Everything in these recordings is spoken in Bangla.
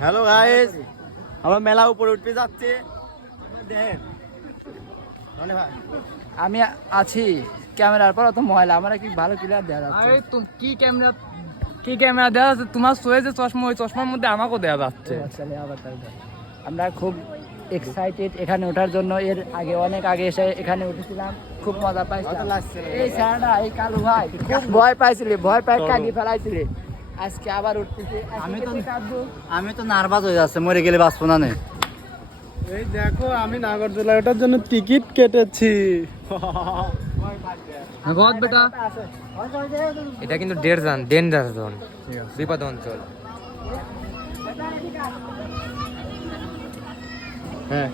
হ্যালো গাইস, আমরা মেলা উপরে উঠতে যাচ্ছি। আমি আছি ক্যামেরার পর অত ময়লা, আমার কি ভালো ক্লিয়ার দেওয়া যাচ্ছে? আরে তুমি কি ক্যামেরা দেওয়া যাচ্ছে? তোমার সোয়ে যে চশমা, ওই চশমার মধ্যে আমাকেও দেওয়া যাচ্ছে। আমরা খুব এক্সাইটেড এখানে ওঠার জন্য। এর আগে অনেক আগে এসে এখানে উঠেছিলাম, খুব মজা পাইছিলাম। এই স্যারটা, এই কালু ভাই খুব ভয় পাইছিলি, ভয় পাই কাঁদি ফেলাইছিলি। আজকে আবার উঠতেছি। আমি তো নার্ভাস হয়ে যাচ্ছে, মরে গেলে বাঁচবো না। এই দেখো, আমি নাগরদোলা ওঠার জন্য টিকিট কেটেছি। বহুত বেটা, এটা কিন্তু ডেঞ্জার জোন, বিপদ অঞ্চল।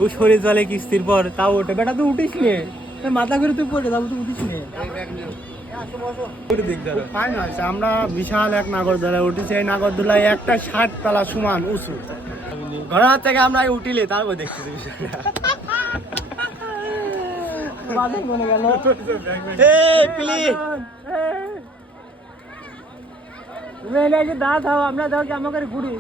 ও শরীর জলে কিস্তির পর তাও ওঠে। বেটা তুই উঠিস নে, মাথা করে তুই পড়ে যাবো, তুই উঠিস নে। আমরা বিশাল এক নাগরদোলায় উঠেছি। এই নাগরদোলায় একটা 60 তলা সমান উঁচু। ঘোড়া থেকে আমরা উঠিলে তারপর দেখছি দাঁত হও, আমরা যাও কি আমাকে ঘুরি।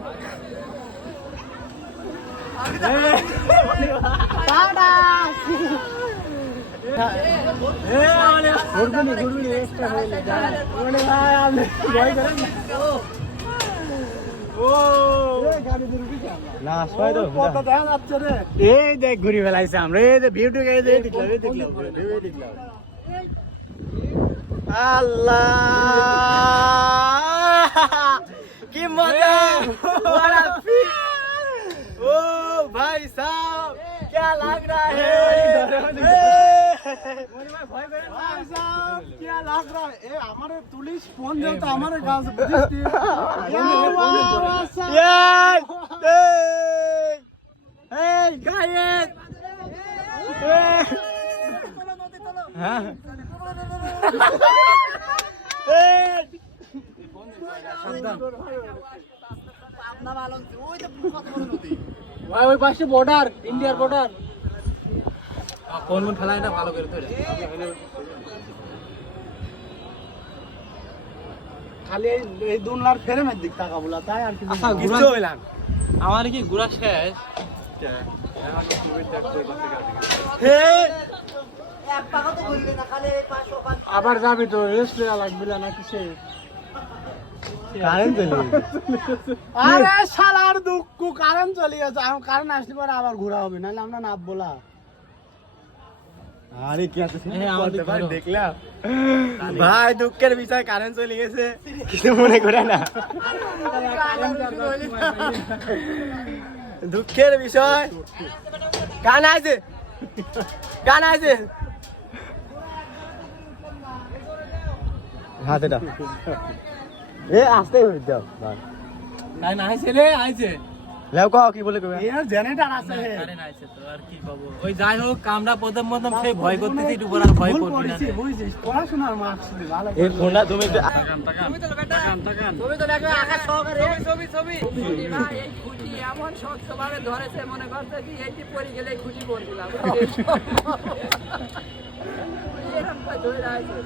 এই দেখ ঘুরি ফেলাইছে আমরা। এই যে ভিউটু দেখলাম। আল্লাহ কি মজা! ओ भाई साहब क्या लग रहा है? ভাই সাহেব क्या लग रहा है? ए हमारे पुलिस फोन देता हमारे गांव से बुद्धिस्ट ভাই ওই পাশে বর্ডার, ইন্ডিয়ার বর্ডার। কোন খেলাটা ভালো করে ধরে খালি এই দুনলার ফেরেমের দিক তাকাবো তাই আর কিছু না। কিছু হইলাম আমার কি ঘোরা শেষ? আবার যাবি তো, রেস্ট নেওয়া লাগবে না কিসে? কারেন্ট চলে আরে শালার দুঃখ, কারেন্ট চলে গেছে। এখন কারেন্ট আসলে পরে আবার ঘোরা হবে, নাহলে আমরা নাপ বলা। আরে কি আছে দেখলাম ভাই, দুঃখের বিষয় কারেন্ট চলে গেছে, কিছু মনে করে না। দুঃখের বিষয় গান আছে হাতেটা এ আসতে হয়ে যাও ভাই। তাই না আইছে রে, আইছে লেও কও কি বলে কবে এর জেনারেটর আছে। আরে না আইছে তো আর কি পাবো। ওই যাই হোক, আমরা প্রথম সেই ভয় করতেছি, একটু পর আর ভয় ভুল করবি না। করেছি, বুঝছিস? পড়াশোনার মার্কস দিবি ভালো। এই ফোনটা তুমি তুমি তো দেখবে আকাশ সহকারে ছবি ভাই। এই খুঁটি এমন শক্তভাবে ধরেছে, মনে করছে কি এইটি পড়ে গেলে খুঁটি পড়ছিলাম। এরকম ধরে আছে।